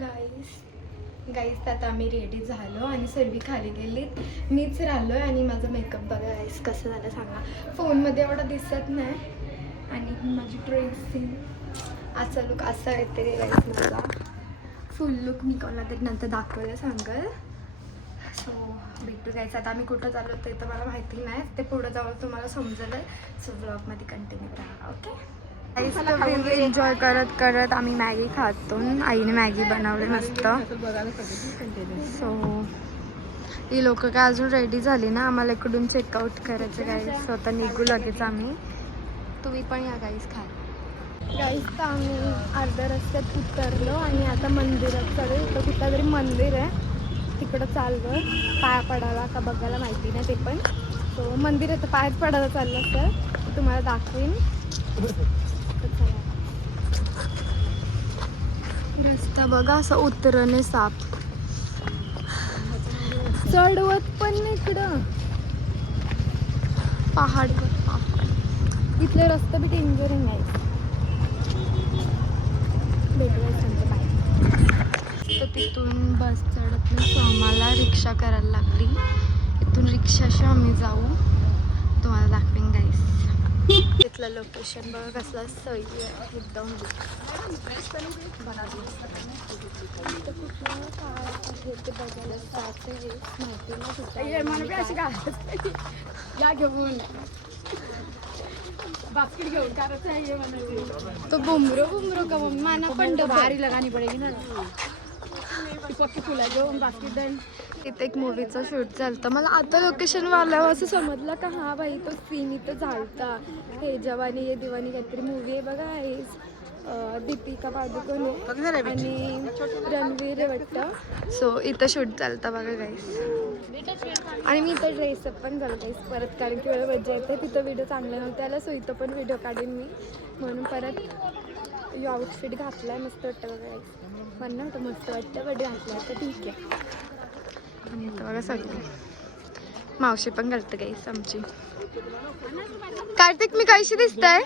गाईस आता आम्ही रेडी झालो आणि सर्वी खाली गेली. मीच राहिलो आहे आणि माझा मेकअप बघा गाईस कसं झालं सांगा. फोनमध्ये एवढा दिसत नाही. आणि माझी ड्रेसिंग असा लुक असा येते गाईस. माझा फुल लुक मी कोणाला तरी नंतर दाखवायला सांगेल. सो भेटू गाईस. आता आम्ही कुठं चाललो ते तर मला माहिती नाही. ते पुढं जाऊन तुम्हाला समजेल. सो ब्लॉगमध्ये कंटिन्यू करा. ओके एन्जॉय करत करत आम्ही मॅगी खातो. आईने मॅगी बनवली मस्त. सो ही लोक काय अजून रेडी झाली ना. आम्हाला इकडून चेकआउट करायचं गाईस. स्वतः निघू लगेच आम्ही. तुम्ही पण या गाईस खायला. गाईस तर आम्ही अर्ध्या रस्त्यात उतरलो आणि आता मंदिरात चालू. इथं कुठलं तरी मंदिर आहे तिकडं चाललो. पाया पडायला का बघायला माहिती नाही ते पण. सो मंदिर आहे तर पायाच पडायला चाललं असं तुम्हाला दाखवीन. रस्ता बघा असं उतरणे साप. चढवत पण नाही इकडं. पहाड इथले रस्ते बी डेंजरिंग आहे. तर तिथून बस चढत नाही. सो आम्हाला रिक्षा करायला लागली. इथून रिक्षाशी आम्ही जाऊ. तुम्हाला दाखवेन गाईस. तिथलं लोकेशन बघा कसला सही आहे एकदम. ते बघायला तो बुमरो का माना पण भारी लगानी पडेगी ना. इथे एक मूवीचा शूट झालता. मला आता लोकेशन वाल्यावर असं समजलं का हा भाई तो सीन इथं झालता. हे जवानी ये दिवानी काहीतरी मूवी आहे बघा. दीपिका पादुकोण आणि रणवीर आहे वाटतं. सो इथं शूट चालता बघा गाईस. आणि मी इथं ड्रेसअप पण झालं गाईस परत कारण की वेळ मजा येतं. तिथं व्हिडिओ चांगला नव्हते आला. सो इथं पण व्हिडिओ काढेन मी म्हणून परत आउटफिट घातलाय. मस्त वाटतं बघा गाईस. पण नव्हतं मस्त वाटतं बट घातलं तर ठीक आहे. आणि इथं बघा सगळी मावशी पण घालतं गाईस आमची. कार्तिक मी कशी दिसतंय.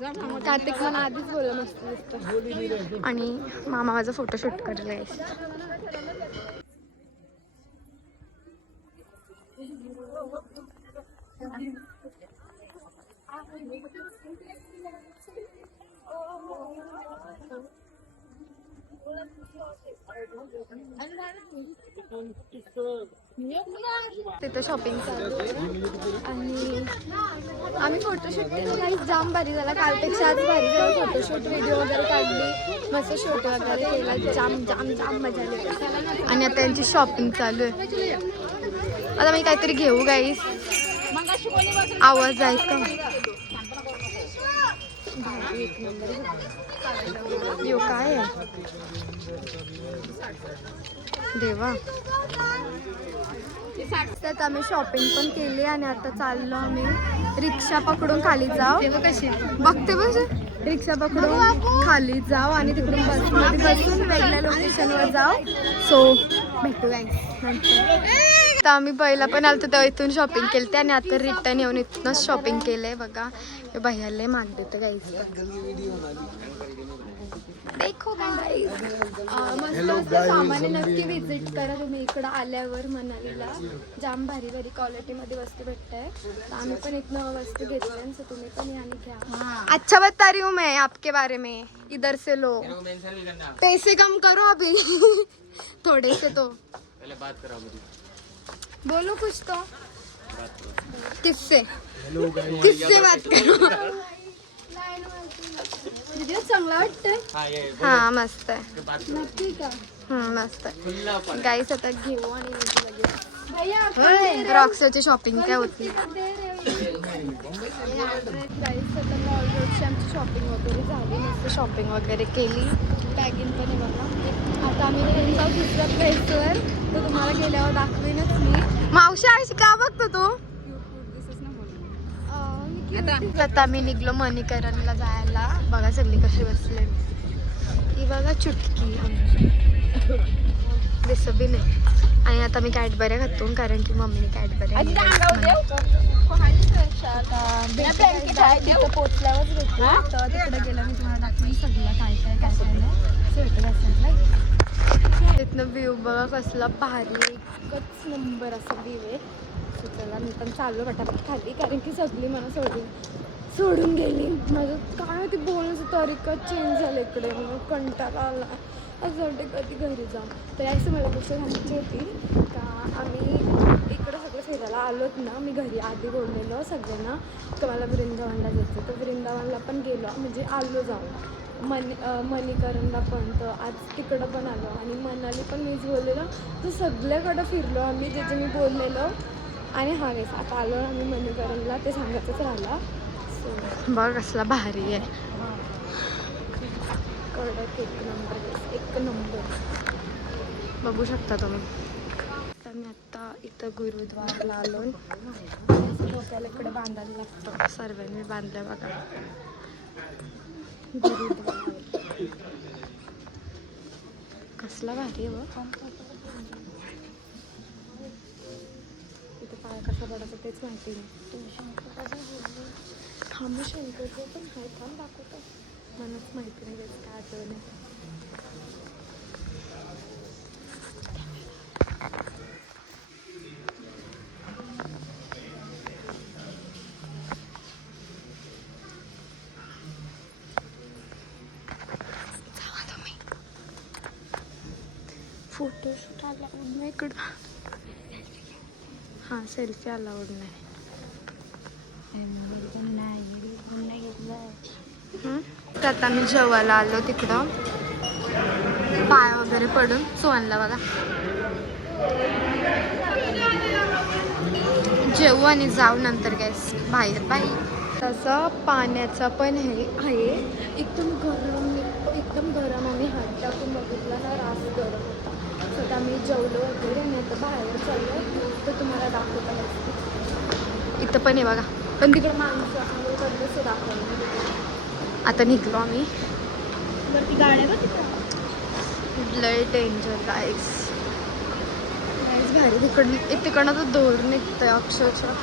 कार्तिक मला आधीच बोलला मस्त दिसतं. आणि मामा माझा फोटोशूट करेल गाईस. तिथं शॉपिंग चालू आणि आम्ही फोटोशूट केलं काही जाम भारी झाला. कालपेक्षा आज भारी झालं. फोटोशूट व्हिडिओ वगैरे काढली मस्त शूट वगैरे केला. जाम जाम जाम मजा आली. आणि आता त्यांची शॉपिंग चालू आहे. आता मी काहीतरी घेऊ गाईस. आवाज आहे का यो काय आहे देवा. त्यात आम्ही शॉपिंग पण केली आणि आता चाललो आम्ही रिक्षा पकडून खाली जाऊ. कशी बघते बस रिक्षा पकडून खाली जाऊ आणि तिकडून बसमध्ये बसून वेगळ्या लोकेशनवर जाऊ. सो भेटू गाईस. तर आम्ही पहिला पण आलो तेव्हा इथून शॉपिंग केली ते आणि आता रिटर्न येऊन इथूनच शॉपिंग केलंय बघा. हे भैयाला माग देतं गाईस. देखो गाईस मस्त सामान्य नक्की विजिट करा तुम्ही इकडं आल्यावर. मनालीला जाम भारी भारी क्वालिटीमध्ये वस्तू भेटताय. तर आम्ही पण इथनं वस्तू घेतल्या. सो तुम्ही पण या आणि घ्या. अच्छा बता रही हूँ मैं आपके बारे में. इधर से लो पैसे कम करो अभी थोड़े से तो बोलो कुछ तो. किससे बात करो. चांगला वाटतंय. हा मस्त आहे. नक्की का. मस्त आहे गाईस. आता घेऊ आणि रॉक्सची शॉपिंग काय होती गाईस. आता मॉल रोडची आमची शॉपिंग वगैरे झाली. मस्त शॉपिंग वगैरे केली. बॅगिन पण आहे बघा. आता आम्ही निघून जाऊ दुसऱ्या प्लेसवर. तर तुम्हाला गेल्यावर दाखवेनच मी. मावशी आयशी का बघतो तू. आता आम्ही निघलो मणीकरणला जायला. बघा सगळी कशी बसले. ही बघा चुटकी दिसत बी नाही. आणि आता मी कॅडबऱ्या खातो कारण की मम्मीने कॅडबऱ्या तिथं पोचल्यावरच भेटतो. तर तिकडे गेलं मी तुम्हाला दाखवेन सगळं काय काय काय काय. तिथनं व्ह्यू बघा कसला भारी, एकच नंबर असा व्ह्यू आहे. सो चला मी पण चाललो पटापट खाली, कारण की सगळी मला सोडून गेली. माझं काय ते बोलण्याचं तरीकच चेंज झालं इकडे. मला कंटाळा आला, असं वाटतं कधी घरी जाऊन. तर याची मला गोष्ट सांगायची होती का आम्ही इकडं सगळं फिरायला आलोत ना. मी घरी आधी बोललेलो सगळ्यांना का मला वृंदावनला जायचं, तर वृंदावनला पण गेलो, म्हणजे आलो जाऊन. मणिकरणला पण, तर आज तिकडं पण आलो आणि मनाली पण मीच बोललेलो. तर सगळ्याकडं फिरलो आम्ही, जे मी बोललेलो. आणि हा वेळेस आता आलो आम्ही मणिकरणला, ते सांगायचंच राहिला. सो बघ कसला भारी आहे, कडक एक नंबर बघू शकता तुम्ही. तर मी आत्ता इथं गुरुद्वाराला आलो. डोक्याला इकडे बांधायला लागतं, सर्वांनी बांधलं बघा गुरुद्वारा. कसला भारी आहे बघ. इथं पाय कसा पडायचा तेच माहिती नाही. थांब शंकरचं पण काय थांब दाखवतो, मलाच माहिती नाही त्याचं काय आठवण आहे. फोटोशूट अलाउड नाही इकडं. हां सेल्फी अलाउड नाही. तर आता मी जेवायला आलो तिकडं, पाय वगैरे पडून सोहनला बघा. जेवू आणि जाऊ नंतर गॅस बाहेर बाई. तसं पाण्याचा पण आहे एकदम गरम आम्ही हात टाकून बघितला ना, रास गरम होता. तर आम्ही जेवलो वगैरे आणि आता बाहेर चाललो, तर तुम्हाला दाखवता. इथं पण आहे बघा, पण तिकडे माणसं आंघोळ करतच दाखवलं. आता निघलो आम्ही वरती, गाड्या बघ तिकडं लय डेंजर गाईस भारी. तिकडनं तर दोर निघतंय अक्षरशः.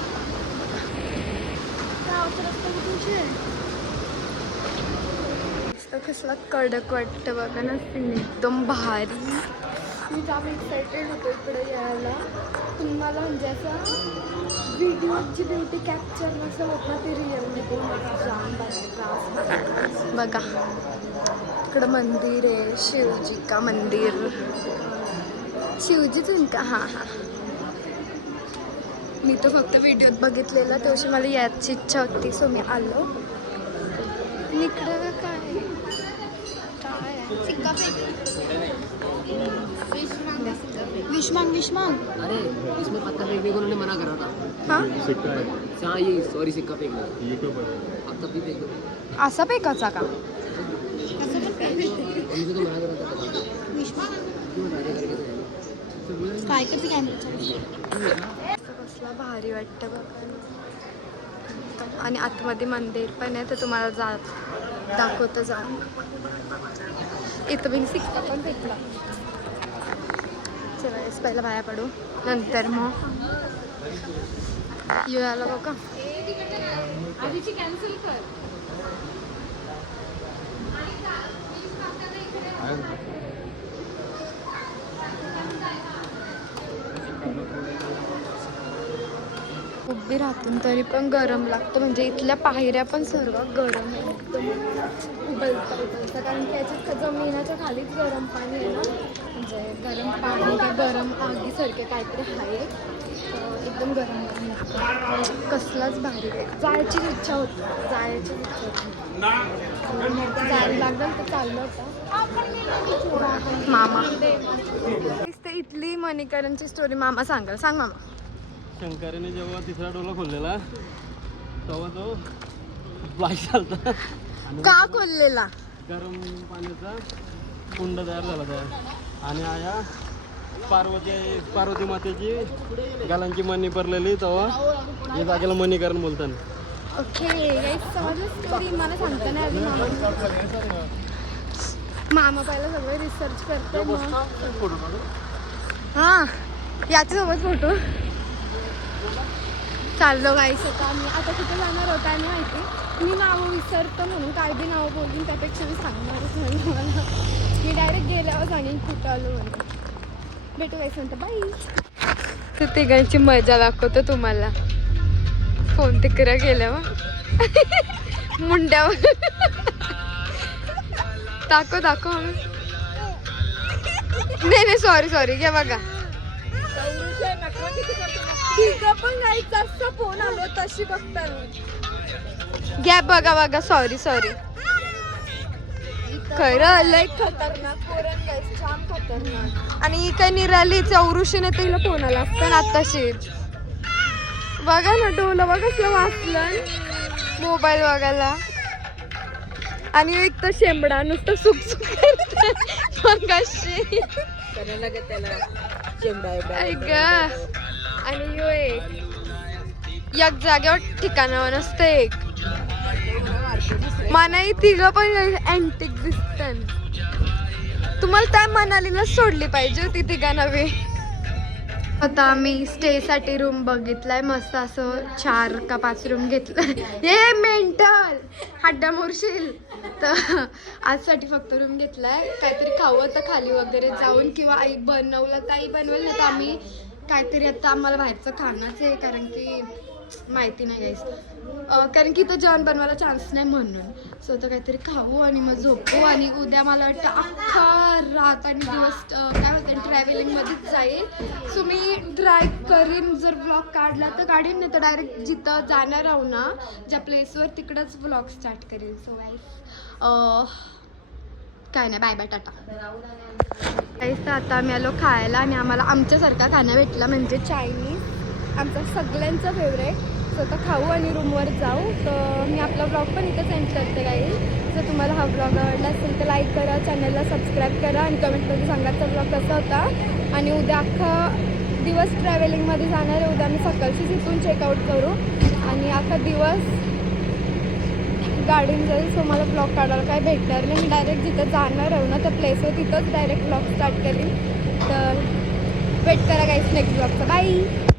कसला कडक वाटतं बघा ना, एकदम भारी. मी जाम एक्सायटेड होतो इकडे यायला. तुम्हाला म्हणजे असं व्हिडिओची ब्युटी कॅप्चर नसं होत ना, ते रिअलमध्ये जाम त्रास बघा. इकडं मंदिर आहे, शिवजी का मंदिर, शिवजीच का. हां हां, मी तर फक्त व्हिडिओत बघितलेलं, तेव्हा मला याची इच्छा होती. सो मी आलो. इकडं काय विश्वांग अरे इसमें पत्थर फेंकने को उन्होंने मना करा था. हाँ ये सॉरी सिक्का फेंकना अब तब भी फेंको. असा फेकायचा का? उनसे तो मना करा था. काय करते कॅमेरा. कसला भारी वाटतं बघा. आणि आतमध्ये मंदिर पण आहे, तर तुम्हाला दाखवतं जाऊन. इथं मी सिक्का पण फेकला. चला पहिला बाया पडू, नंतर मग येऊयाला बघा. आधीची कॅन्सल कर. उभी राहतून तरी पण गरम लागतं, म्हणजे इथल्या पायऱ्या पण सर्व गरम आहे, एकदम उबलतं. कारण की याच्यात जमिनाच्या खालीच गरम पाणी आहे ना, म्हणजे गरम पाणी का गरम आगीसारखे काहीतरी आहे. एकदम गरम लागतं. कसलाच भारी आहे. जायची इच्छा होती. जायला लागेल तर चाललं होतं मामा. ते इथली मणिकरणची स्टोरी मामा सांग मामा. शंकराने जेव्हा तिसरा डोला खोललेला तेव्हा तो ब्लास्ट झाला. का खोललेला? गरम पाण्याचा कुंड तयार झाला त्या. आणि आया पार्वती मातेची गालांची मणी पडलेली, तेव्हा या जागेला मणिकरण बोलतात. ओके समजलं स्टोरी. मला सांगता नाही आली. मामा पहिला सगळं रिसर्च करतो. हां याच्यासोबत फोटो चाललो गाईस. आता कुठे जाणार होता आणि माहिती, मी नावं विसरतो म्हणून काय बी नावं बोलून त्यापेक्षा मी सांगणारच नाही मला. मी डायरेक्ट डायरेक्ट गेल्यावर सांगेन कुठं आलो म्हणून. भेटू काय म्हणतं बाई. तर तिघांची मजा दाखवतो तुम्हाला. फोन तिकडे गेल्यावर मुंड्यावर दाखव नाही सॉरी घ्या बघा. पण जास्त फोन आलो तशी बघता घ्या बघा सॉरी खरं लय खतरनाक पोरण गाईस, जाम खतरनाक. आणि काय निराली चौरुषीने तिला फोन आला असता ना आत्ताशीच. बघा ना डोलं बघा कसलं वाचलं मोबाईल बघायला. आणि एक तर शेंबडा नुसतं सुक मगाशी आणि यो एक जागेवर ठिकाणावर नसतं एक. मनाई तिघं पण अँटिक दिसतात. तुम्हाला त्या मनालीला सोडली पाहिजे होती तिघा नव्हे. आता आम्ही स्टेसाठी रूम बघितलाय मस्त असं 4 का 5 रूम घेतलाय. हे मेंटल हड्डा मोरशील. तर आजसाठी फक्त रूम घेतलाय. काहीतरी खावं तर खाली वगैरे जाऊन किंवा आई बनवलं तर आई बनवेल नाही तर आम्ही काहीतरी आता आम्हाला बाहेरचं खाणंच आहे कारण की माहिती नाही गाईस कारण की इथं जेवण बनवायला चान्स नाही म्हणून. सो तर काहीतरी खाऊ आणि मग झोपू. आणि उद्या मला वाटतं अख्खा रात आणि दिवस काय होतं ट्रॅव्हलिंगमध्येच जाईल. सो मी ट्राय करीन जर व्लॉग काढला तर काढीन नाही तर डायरेक्ट जिथं जाणार आहो ना ज्या प्लेसवर तिकडंच व्लॉग स्टार्ट करेन. सो गाईस काय नाही बाय टाटा. गाईस तर आता आम्ही आलो खायला आणि आम्हाला आमच्यासारखा खाणं भेटला म्हणजे चायनीज आमचा सगळ्यांचा फेवरेट. स्वतः खाऊ आणि रूमवर जाऊ. तर मी आपला ब्लॉग पण इथंच एंड करते काही. जर तुम्हाला हा ब्लॉग आवडला असेल तर लाईक करा, चॅनलला सबस्क्राईब करा आणि कमेंटमध्ये सांगा तो ब्लॉग कसा होता. आणि उद्या अख्खा दिवस ट्रॅव्हलिंगमध्ये जाणार आहे. उद्या आम्ही सकाळचीच इथून चेकआउट करू आणि अख्खा दिवस गाडीन जाईल. सो मला ब्लॉग काढायला काही भेटणार नाही. मी डायरेक्ट जिथं जाणार आहे ना त्या प्लेसवर तिथंच डायरेक्ट ब्लॉग स्टार्ट करेन. तर वेट करा गाईस नेक्स्ट ब्लॉगचा. बाय.